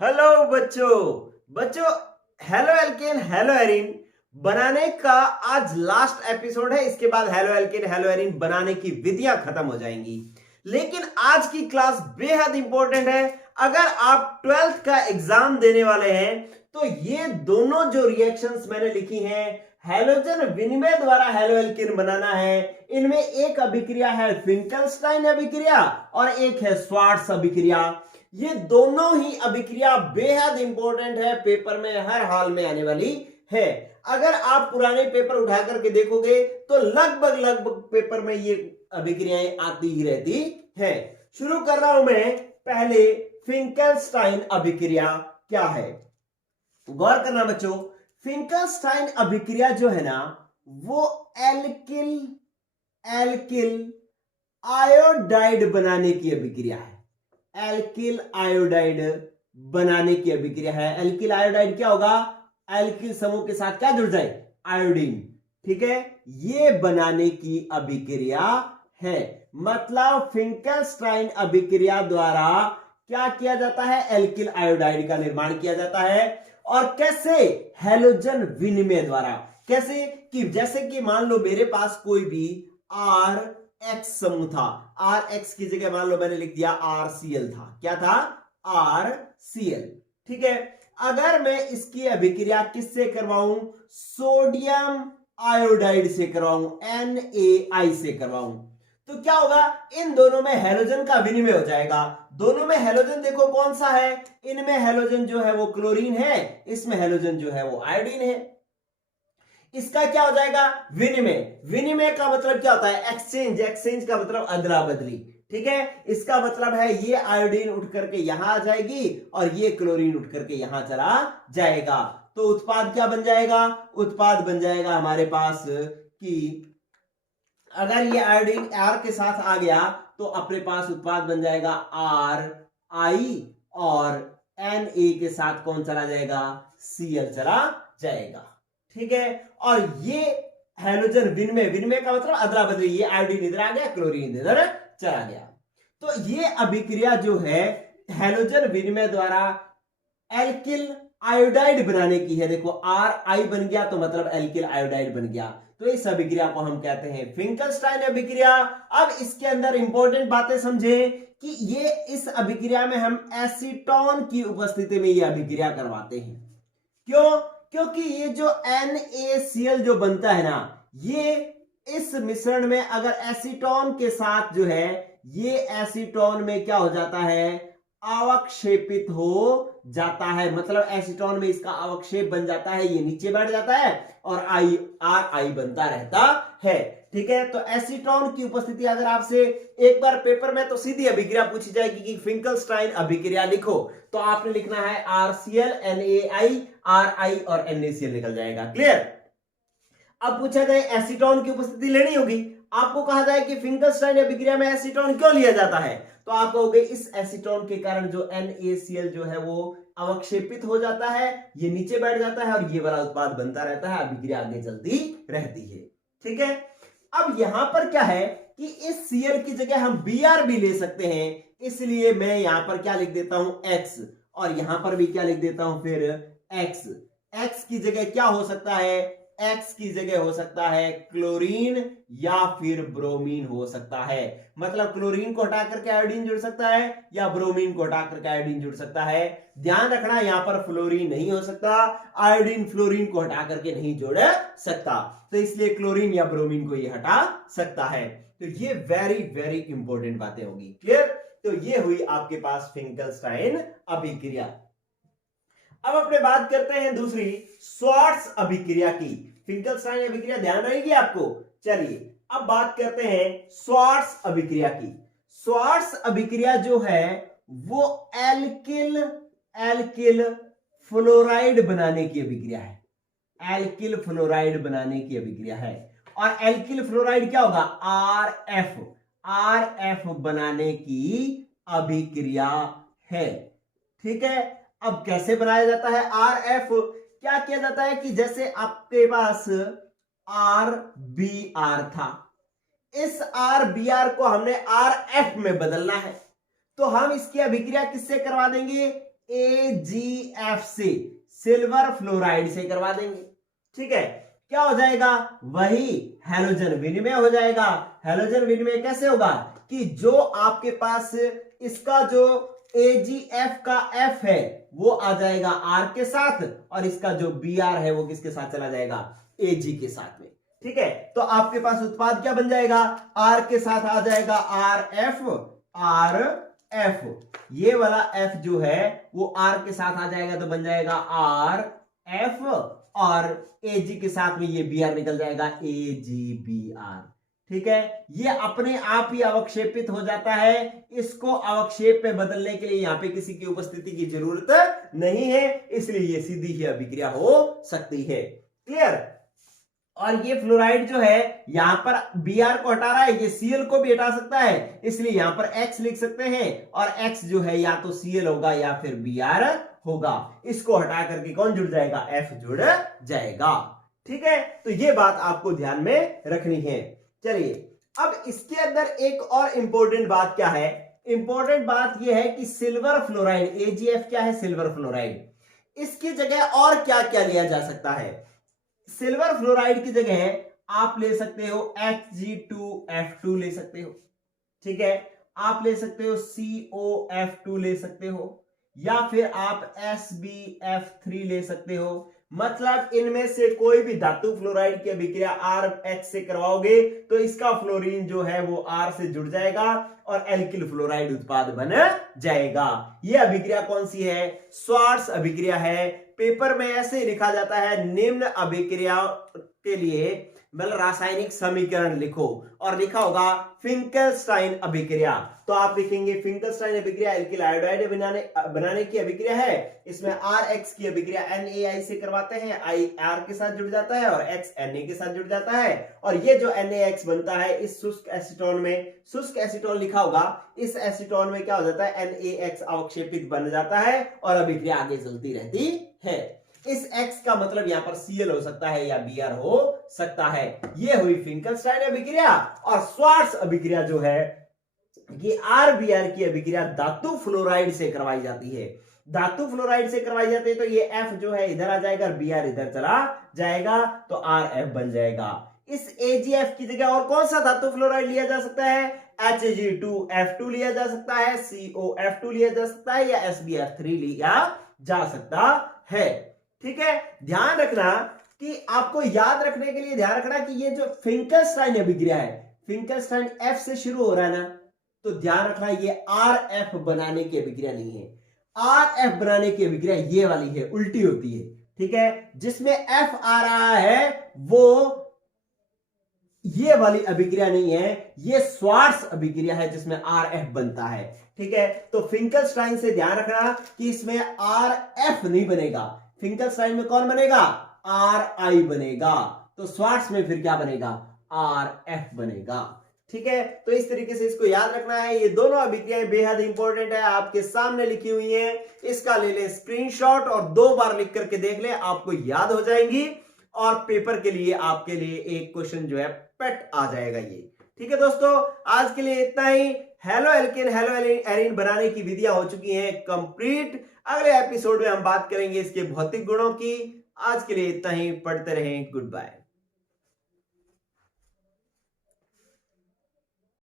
Hello बच्चों बच्चों halo alkane hello Erin बनाने का आज लास्ट एपिसोड है। इसके बाद हेलो एल्केन हेलो एरिन बनाने की विधियां खत्म हो जाएंगी। लेकिन आज की क्लास बेहद इंपॉर्टेंट है। अगर आप 12th का एग्जाम देने वाले हैं तो ये दोनों जो रिएक्शंस मैंने लिखी हैं, हैलोजन विनिमय द्वारा हेलो एल्केन बनाना है। इनमें एक अभिक्रिया है फिंकलस्टाइन अभिक्रिया और एक है श्वार्ट्ज अभिक्रिया। ये दोनों ही अभिक्रिया बेहद इंपॉर्टेंट है, पेपर में हर हाल में आने वाली है। अगर आप पुराने पेपर उठा करके देखोगे तो लगभग लगभग पेपर में ये अभिक्रियाएं आती ही रहती हैं। शुरू कर रहा हूं मैं। पहले फिंकलस्टाइन अभिक्रिया क्या है, गौर करना बच्चों। फिंकलस्टाइन अभिक्रिया जो है ना, वो एल्किल एल्किल आयोडाइड बनाने की अभिक्रिया है। एल्किल आयोडाइड बनाने की अभिक्रिया है। एल्किल आयोडाइड क्या होगा, एल्किल समूह के साथ क्या जुड़ जाए, आयोडीन। ठीक है, ये बनाने की अभिक्रिया है। मतलब फिंकलस्टाइन अभिक्रिया द्वारा क्या किया जाता है, एल्किल आयोडाइड का निर्माण किया जाता है। और कैसे, हैलोजन विनिमय द्वारा। कैसे कि जैसे कि मान लो मेरे पास कोई भी आर एक्स समूह था। आर एक्स की जगह मान लो मैंने लिख दिया आर सी एल था। क्या था, आर सी एल। ठीक है, अगर मैं इसकी अभिक्रिया किससे करवाऊं, सोडियम आयोडाइड से करवाऊं, NaI से करवाऊं, तो क्या होगा, इन दोनों में हैलोजन का विनिमय हो जाएगा। दोनों में हैलोजन देखो कौन सा है, इनमें हैलोजन जो है वो क्लोरीन है, इसमें हैलोजन जो है वो आयोडीन है। इसका क्या हो जाएगा, विनिमय। विनिमय का मतलब क्या होता है, एक्सचेंज। एक्सचेंज का मतलब अदला बदली। ठीक है, इसका मतलब है ये आयोडीन उठ करके यहां आ जाएगी और ये क्लोरीन उठ करके यहां चला जाएगा। तो उत्पाद क्या बन जाएगा, उत्पाद बन जाएगा हमारे पास कि अगर ये आयोडीन आर के साथ आ गया तो अपने पास उत्पाद बन जाएगा आर आई, और Na के साथ कौन चला जाएगा, Cl चला जाएगा। ठीक है, और ये हैलोजन विनिमय, विनिमय का मतलब अदला बदली। ये आयोडीन इधर आ गया, क्लोरीन इधर चला गया। तो ये अभिक्रिया जो है हैलोजन विनिमय द्वारा एल्किल आयोडाइड बनाने की है। देखो आर आई बन गया तो मतलब एल्किल आयोडाइड बन गया। तो इस अभिक्रिया को हम कहते हैं फिंकलस्टाइन अभिक्रिया। अब इसके अंदर इंपॉर्टेंट बातें समझे कि ये इस अभिक्रिया में हम एसीटोन की उपस्थिति में ये अभिक्रिया करवाते हैं। क्यों, क्योंकि ये जो NaCl जो बनता है ना, ये इस मिश्रण में अगर एसीटोन के साथ जो है, ये एसीटोन में क्या हो जाता है, अवक्षेपित हो जाता है। मतलब एसीटोन में इसका अवक्षेप बन जाता है, ये नीचे बैठ जाता है और आर आई बनता रहता है। ठीक है, तो एसीटोन की उपस्थिति अगर आपसे एक बार पेपर में तो सीधी अभिक्रिया पूछी जाएगी कि फिंकलस्टाइन अभिक्रिया लिखो, तो आपने लिखना है RCl NaI, RI और NaCl निकल जाएगा। क्लियर। अब पूछा जाए एसीटोन की उपस्थिति लेनी होगी, आपको कहा जाए कि फिंकलस्टाइन अभिक्रिया में एसीटोन क्यों लिया जाता है, तो आप कहोगे इस एसीटोन के कारण जो NaCl जो है वो अवक्षेपित हो जाता है, ये नीचे बैठ जाता है और ये वाला उत्पाद बनता रहता है, अभिक्रिया आगे चलती रहती है। ठीक है, अब यहां पर क्या है कि इस Cl की जगह हम Br भी ले सकते हैं, इसलिए मैं यहां पर क्या लिख देता हूं, X, और यहां पर भी क्या लिख देता हूं फिर X। X की जगह क्या हो सकता है, X की जगह हो सकता है क्लोरीन या फिर ब्रोमीन हो सकता है। मतलब क्लोरीन को हटा करके आयोडीन जुड़ सकता है या ब्रोमीन को हटा करके आयोडीन जुड़ सकता है। ध्यान रखना यहां पर फ्लोरीन नहीं हो सकता, आयोडीन फ्लोरीन को हटा करके नहीं जोड़ सकता, तो इसलिए क्लोरीन या ब्रोमीन को ये हटा सकता है। तो ये वेरी वेरी इंपॉर्टेंट बातें होगी। क्लियर। तो ये हुई आपके पास फिंकलस्टाइन अभिक्रिया। अब अपने बात करते हैं दूसरी श्वार्ट्ज अभिक्रिया की। फिंकलस्टाइन अभिक्रिया ध्यान रहेगी आपको। चलिए अब बात करते हैं श्वार्ट्ज अभिक्रिया की। श्वार्ट्ज अभिक्रिया जो है वो एल्किल एल्किल फ्लोराइड बनाने की अभिक्रिया है। एल्किल फ्लोराइड बनाने की अभिक्रिया है। और एल्किल फ्लोराइड क्या होगा, आर एफ बनाने की अभिक्रिया है। ठीक है, अब कैसे बनाया जाता है आर एफ, क्या किया जाता है कि जैसे आपके पास आर बी आर था, इस आर बी आर को हमने आर एफ में बदलना है, तो हम इसकी अभिक्रिया किससे करवा देंगे, AgF से, सिल्वर फ्लोराइड से करवा देंगे। ठीक है, क्या हो जाएगा, वही हैलोजन विनिमय हो जाएगा। हैलोजन विनिमय कैसे होगा कि जो आपके पास इसका जो AgF का F है वो आ जाएगा R के साथ, और इसका जो Br है वो किसके साथ चला जाएगा, Ag के साथ में। ठीक है, तो आपके पास उत्पाद क्या बन जाएगा, R के साथ आ जाएगा RF, ये वाला F जो है वो R के साथ आ जाएगा तो बन जाएगा RF, और Ag के साथ में ये Br निकल जाएगा AgBr। ठीक है, ये अपने आप ही अवक्षेपित हो जाता है। इसको अवक्षेप में बदलने के लिए यहां पे किसी की उपस्थिति की जरूरत नहीं है, इसलिए ये सीधी ही अभिक्रिया हो सकती है। क्लियर। और ये फ्लोराइड जो है यहां पर Br को हटा रहा है, ये Cl को भी हटा सकता है, इसलिए यहां पर X लिख सकते हैं, और X जो है या तो Cl होगा या फिर Br होगा। इसको हटा करके कौन जुड़ जाएगा, F जुड़ जाएगा। ठीक है, तो ये बात आपको ध्यान में रखनी है। चलिए, अब इसके अंदर एक और इंपॉर्टेंट बात क्या है, इंपॉर्टेंट बात यह है कि सिल्वर फ्लोराइड, AgF क्या है, सिल्वर फ्लोराइड, इसकी जगह और क्या क्या लिया जा सकता है। सिल्वर फ्लोराइड की जगह आप ले सकते हो Hg2F2 ले सकते हो। ठीक है, आप ले सकते हो COF2 ले सकते हो, या फिर आप SbF3 ले सकते हो। मतलब इनमें से कोई भी धातु फ्लोराइड की अभिक्रिया RH से करवाओगे तो इसका फ्लोरीन जो है वो R से जुड़ जाएगा और एल्किल फ्लोराइड उत्पाद बन जाएगा। यह अभिक्रिया कौन सी है, स्वार्ट्ज अभिक्रिया है। पेपर में ऐसे ही लिखा जाता है, निम्न अभिक्रिया के लिए मतलब रासायनिक समीकरण लिखो, और लिखा होगा फिंकलस्टाइन अभिक्रिया, तो आप लिखेंगे फिंकलस्टाइन अभिक्रिया एल्किल आयोडाइड बनाने की अभिक्रिया है। इसमें RX की अभिक्रिया NaI से करवाते हैं, I R के साथ जुड़ जाता है और X Na के साथ जुड़ जाता है, और ये जो NaX बनता है इस शुष्क एसीटोन में, शुष्क एसीटोन लिखा होगा, इस एसीटोन में क्या हो जाता है, NaX अवक्षेपित बन जाता है और अभिक्रिया आगे चलती रहती है। इस X का मतलब यहां पर Cl हो सकता है या Br हो सकता है। यह हुई फिंकलस्टाइन अभिक्रिया। और स्वार्ट्ज अभिक्रिया जो है ये RBr की अभिक्रिया धातु फ्लोराइड से करवाई जाती है। धातु फ्लोराइड से करवाई जाती है तो ये F जो है इधर आ जाएगा, Br इधर चला जाएगा तो RF बन जाएगा। इस AgF की जगह और कौन सा धातु फ्लोराइड लिया जा सकता है, Hg2F2 लिया जा सकता है, COF2 लिया जा सकता है, या SbF3 लिया जा सकता है। ठीक है, ध्यान रखना कि आपको याद रखने के लिए ध्यान रखना कि ये जो फिंकलस्टाइन अभिक्रिया है, फिंकलस्टाइन F से शुरू हो रहा है ना, तो ध्यान रखना ये RF बनाने की अभिक्रिया नहीं है। RF बनाने की अभिक्रिया ये वाली है, उल्टी होती है। ठीक है, जिसमें F आ रहा है वो ये वाली अभिक्रिया नहीं है, ये स्वार्ट्ज अभिक्रिया है जिसमें RF बनता है। ठीक है, तो फिंकलस्टाइन से ध्यान रखना कि इसमें RF नहीं बनेगा, फिंकलस्टाइन में कौन बनेगा, RI बनेगा, तो स्वार्ट्ज में फिर क्या बनेगा, RF बनेगा। ठीक है, तो इस तरीके से इसको याद रखना है। ये दोनों अभिक्रियाएं बेहद इंपॉर्टेंट है, आपके सामने लिखी हुई हैं, इसका ले ले स्क्रीनशॉट और 2 बार लिख करके देख ले, आपको याद हो जाएंगी और पेपर के लिए आपके लिए एक क्वेश्चन जो है पेट आ जाएगा ये। ठीक है दोस्तों, आज के लिए इतना ही। हेलो एल्केन हेलो एरीन बनाने की विधियां हो चुकी हैं कंप्लीट। अगले एपिसोड में हम बात करेंगे इसके भौतिक गुणों की। आज के लिए इतना ही, पढ़ते रहें, गुड बाय।